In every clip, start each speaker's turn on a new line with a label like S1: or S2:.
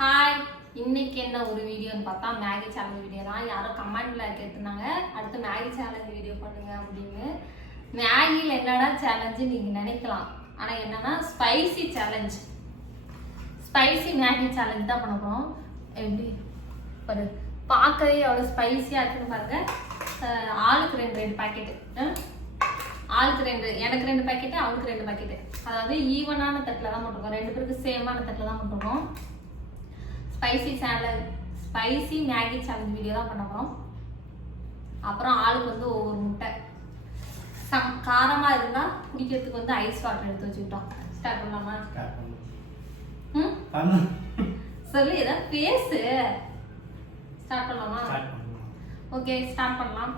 S1: Hi இன்னைக்கு என்ன ஒரு வீடியோன்னு பார்த்தா மேகி சேலஞ்ச் வீடியோ தான். யாரும் கமெண்ட்ல கேட்டிருந்தாங்க. அடுத்து மேகி சேலஞ்ச் வீடியோ பண்ணுங்க அப்படின்னு. மேகியில் என்னடா சேலஞ்சு நீங்க நினைக்கலாம். ஆனா என்னன்னா spicy challenge spicy Maggi challenge தான் பண்ண போறோம். எப்படி? பாரு. பார்க்கவே எவ்வளோ ஸ்பைசியாக இருக்குன்னு பாருங்க. ஆளுக்கு ரெண்டு ரெண்டு பாக்கெட்டு ஆளுக்கு ரெண்டு. எனக்கு ரெண்டு பாக்கெட்டு அவளுக்கு ரெண்டு பாக்கெட்டு அதாவது ஈவனான தட்டில் தான் போட்டிருக்கோம். ரெண்டு பேருக்கு சேமான தட்டில் தான் போட்டிருக்கோம். Spicy challenge spicy Maggi challenge video தான் பண்ண போகிறோம் அப்புறம் ஆளுக்கு வந்து ஒவ்வொரு முட்டை. சம் காரமாக இருந்தால் குடிக்கிறதுக்கு வந்து ஐஸ் வாட்டர் எடுத்து வச்சுக்கிட்டோம். ஸ்டார்ட் பண்ணலாமா? ம்? சொல்லு ஏதாவது பேசு. ஸ்டார்ட் பண்ணலாமா? ஓகே ஸ்டார்ட் பண்ணலாம்.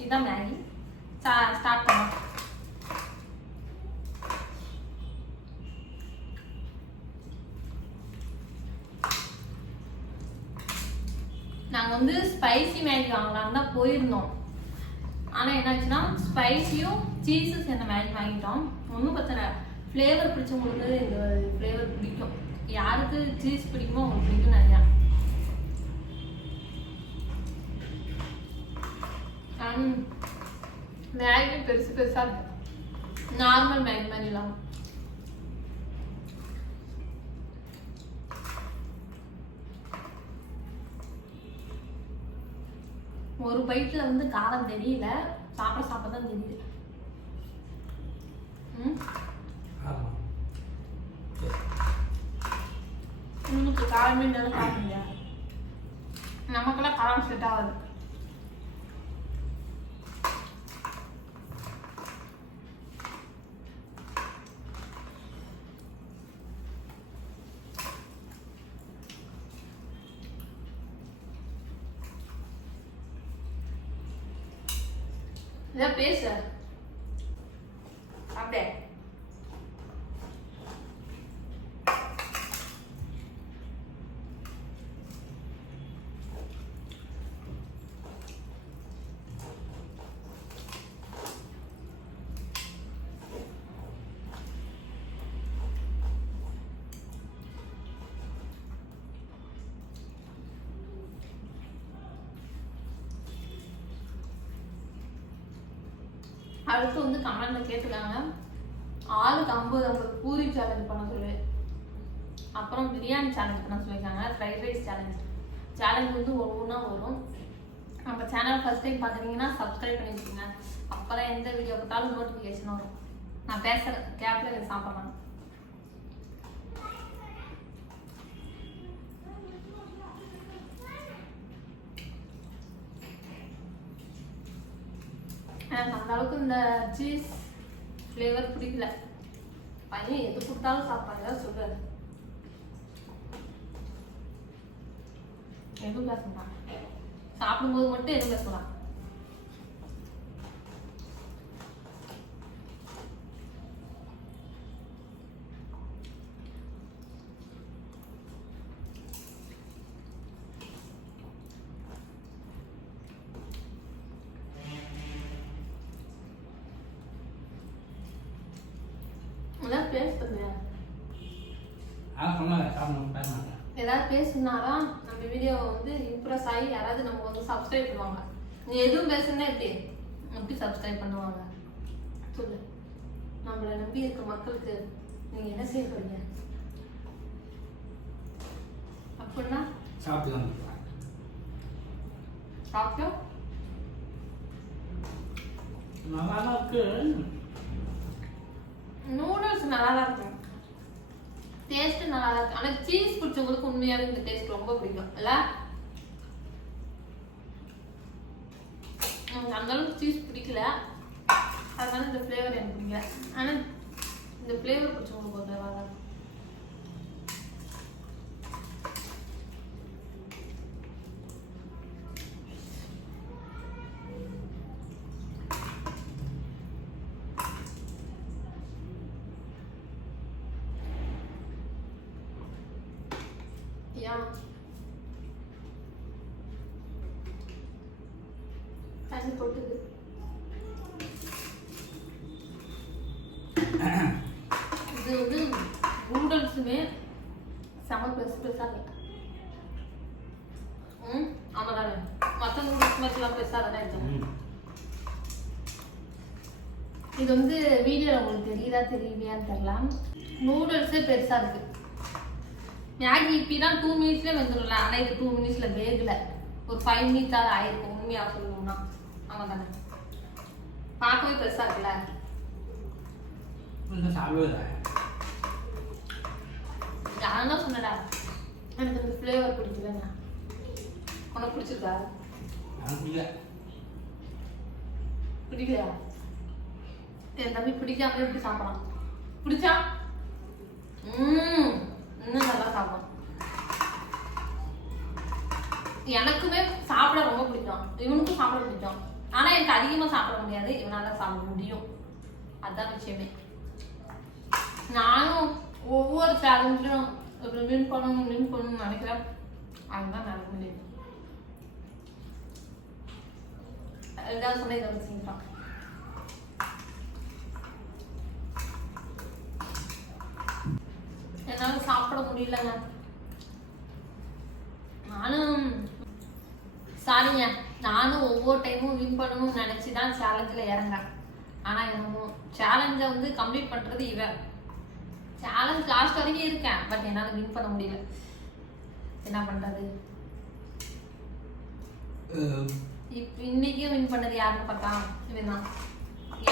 S1: இதுதான் மேகி ஸ்டார்ட் பண்ணலாம் நாங்கள் வந்து ஸ்பைசி மேகி வாங்கலாம்னு தான் போயிருந்தோம். ஆனால் என்னாச்சுன்னா ஸ்பைசியும் சீஸும் சேர்ந்த மேகி வாங்கிட்டோம். ஒன்றும் பிரச்சனை ஃப்ளேவர் பிடிச்சவங்களுக்கு இந்த ஃப்ளேவர் பிடிக்கும். யாருக்கு சீஸ் பிடிக்குமோ அவங்களுக்கு பிடிக்கும் நிறையா. மேகி பெருசு பெருசாக இருக்கு நார்மல் மேகி மாதிரி இல்லாமல் ஒரு பைட்ல வந்து காரம் தெரியல. சாப்பிட சாப்பிட தான் தெரியுது. உங்களுக்கு காரமே இருந்தாலும் சாப்பிடுங்க. நமக்கெல்லாம் காரம் செட் ஆகாது. இதான் பேசு சாப்பிட்டே அடுத்து வந்து கமெண்ட்ல கேட்டிருக்காங்க. ஆளுக்கு ஐம்பது ஐம்பது பூரி சேலஞ்ச் பண்ண சொல்லு. அப்புறம் பிரியாணி சேலஞ்ச் பண்ண சொல்லியிருக்காங்க. ஃப்ரைட் ரைஸ் சேலஞ்ச் சேலஞ்ச் வந்து ஒவ்வொன்றா வரும். நம்ம சேனல் ஃபர்ஸ்ட் டைம் பார்க்குறீங்கன்னா சப்ஸ்கிரைப் பண்ணி வச்சுக்கோங்க. அப்போ தான் எந்த வீடியோ பார்த்தாலும் நோட்டிஃபிகேஷன் வரும். நான் பேசுகிற கேப்பில் இதை சாப்பிட்றேன் எனக்கு அந்த அளவுக்கு இந்த சீஸ் ஃப்ளேவர் பிடிக்கல. பையன் எது கொடுத்தாலும் சாப்பாடு சுகர் எதுவும் பேச மாட்டான். சாப்பிடும்போது மட்டும் எதுவும் பேசலாம் அதான் பேசுறது
S2: ஆ சொன்னாங்க சாப்பிடணும் பேச மாட்டேன்
S1: ஏதாவது பேசுனாதான் நம்ம வீடியோ வந்து இம்ப்ரெஸ் ஆகி யாராவது நமக்கு வந்து சப்ஸ்கிரைப் பண்ணுவாங்க. நீ எதுவும் பேசுனா எப்படி? எப்படி சப்ஸ்கிரைப் பண்ணுவாங்க? சொல்லு. நம்மளை நம்பி இருக்க மக்களுக்கு நீங்க என்ன செய்ய போறீங்க? அப்படின்னா?
S2: சாப்பிட்டு
S1: சாப்பிட்டோம்.
S2: நல்லா இருக்கு.
S1: நூடுல்ஸ் நல்லா தான் இருக்கும். டேஸ்ட் நல்லா தான் இருக்கும். ஆனால் சீஸ் பிடிச்சவங்களுக்கு உண்மையாகவே இந்த டேஸ்ட் ரொம்ப பிடிக்கும். இல்ல? எனக்கு சீஸ் பிடிக்கல. அதனால இந்த ஃப்ளேவர் எனக்கு பிடிக்கல. ஆனால் இந்த ஃப்ளேவர் பிடிச்சவங்களுக்கு ஒரு நல்லா தான். இருக்கும் தண்ணி போட்டுது இது வந்து நூடுல்ஸுமே செம பெருசு பெருசாக இருக்கு. ம் ஆமாம் தானே. மற்ற நூடுல்ஸ் மாதிரிலாம் பெருசாக தானே இருக்கும் இது வந்து வீடியோவில் உங்களுக்கு தெரியுதா தெரியலையான்னு தெரியல. நூடுல்ஸே பெருசாக இருக்கு. மேகி இப்படிலாம் டூ மினிட்ஸ்லேயே வெந்துடும்ல ஆனால் இது டூ மினிட்ஸில் வேகல. ஒரு ஃபைவ் மினிட்ஸாக ஆயிருக்கும். உண்மையாக சொல்லணும்னா. ஆமாம் தானே பார்க்கவே பெருசாக இருக்குல்ல? நான் தான் சொன்னடா எனக்கு இந்த ஃப்ளேவர் பிடிக்கலங்க உனக்கு பிடிச்சிருக்கா? பிடிக்கலையா? என் தம்பி பிடிக்காமலே இப்படி சாப்பிடலாம் பிடிச்சா? ம் இன்னும் சாப்பிடும் எனக்குமே சாப்பிட ரொம்ப பிடிக்கும். இவனுக்கும் சாப்பிட பிடிக்கும். ஆனா எனக்கு அதிகமா சாப்பிட முடியாது. இவனால சாப்பிட முடியும். அதான் விஷயமே. நானும் ஒவ்வொரு சேலஞ்சும் வின் பண்ணணும் வின் பண்ணணும்னு நினைக்கிறேன். அதுதான் நடக்க முடியும் ஏதாவது சொன்னா இதை வச்சுக்கிட்டான் என்னால சாப்பிட முடியலங்க. நானும் சாரிங்க நானும் ஒவ்வொரு டைமும் வின் பண்ணணும்னு நினைச்சு தான் சேலஞ்சில் இறங்குறேன். ஆனா என்னமோ சேலஞ்சை வந்து கம்ப்ளீட் பண்றது இவன் சேலஞ்ச் லாஸ்ட் வரைக்கும் இருக்கேன் பட் என்னால வின் பண்ண முடியல. என்ன பண்றது?
S2: அஹ்,
S1: இப்ப இன்னைக்கும் வின் பண்ணது யாருன்னு பார்த்தா இவன் தான்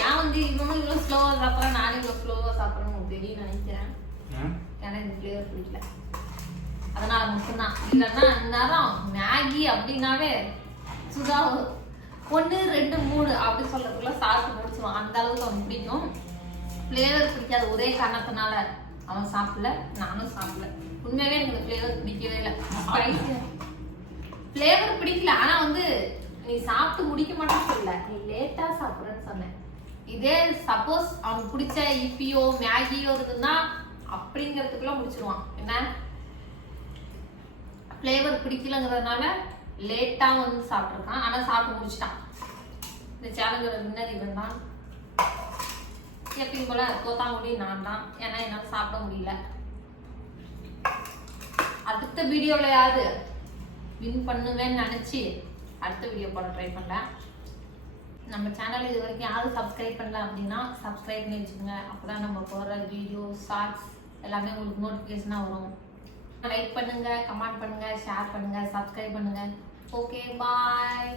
S1: ஏன் வந்து இவனும் இவ்வளோ ஸ்லோவாக சாப்பிட்றேன் நானும் இவ்வளோ ஸ்லோவாக சாப்பிட்றேன்னு தெரியும் நினைக்கிறேன்? ஏன்னா இந்த ஃப்ளேவர் பிடிக்கல. அதனால மட்டும்தான். இல்லைன்னா இந்நேரம் மேகி அப்படின்னாவே சுதா ஒன்று ரெண்டு மூணு அப்படி சொல்றதுக்குள்ள சாப்பிட்டு முடிச்சிருவான் அந்த அளவுக்கு அவனுக்கு பிடிக்கும். ஃப்ளேவர் பிடிக்காத ஒரே காரணத்தினால அவன் சாப்பிடல. நானும் சாப்பிடல. உண்மையாவே எனக்கு ஃப்ளேவர் பிடிக்கவே இல்லை. ஃப்ளேவர் பிடிக்கல. ஆனால் வந்து நீ சாப்பிட்டு முடிக்க மாட்டேன்னு சொல்லல. நீ லேட்டாக சாப்பிட்றேன்னு சொன்னேன். இதே சப்போஸ் அவனுக்கு பிடிச்ச இப்பியோ மேகியோ இருக்குன்னா அப்படிங்கிறதுக்குள்ள முடிச்சிருவான். என்ன? ஃப்ளேவர் பிடிக்கலங்கிறதுனால லேட்டா வந்து சாப்பிட்ருக்கான் ஆனா சாப்பிட்டு முடிச்சிட்டான். இந்த சேலஞ்சோட வின்னர் இவன் தான் எப்பயும் போல தோத்தாங்குடி நான் தான் ஏன்னா என்னால சாப்பிட முடியல. அடுத்த வீடியோலயாவது வின் பண்ணுவேன்னு நினச்சி அடுத்த வீடியோ போட ட்ரை பண்ணேன் நம்ம சேனல் இது வரைக்கும் யாரும் சப்ஸ்கிரைப் பண்ணல அப்படின்னா சப்ஸ்கிரைப் பண்ணி வச்சுக்கோங்க. அப்போ தான் நம்ம போடுற வீடியோ ஷார்ட்ஸ் எல்லாமே உங்களுக்கு நோட்டிஃபிகேஷனாக வரும். லைக் பண்ணுங்கள் கமெண்ட் பண்ணுங்கள் ஷேர் பண்ணுங்கள் சப்ஸ்கிரைப் பண்ணுங்கள் ஓகே பாய்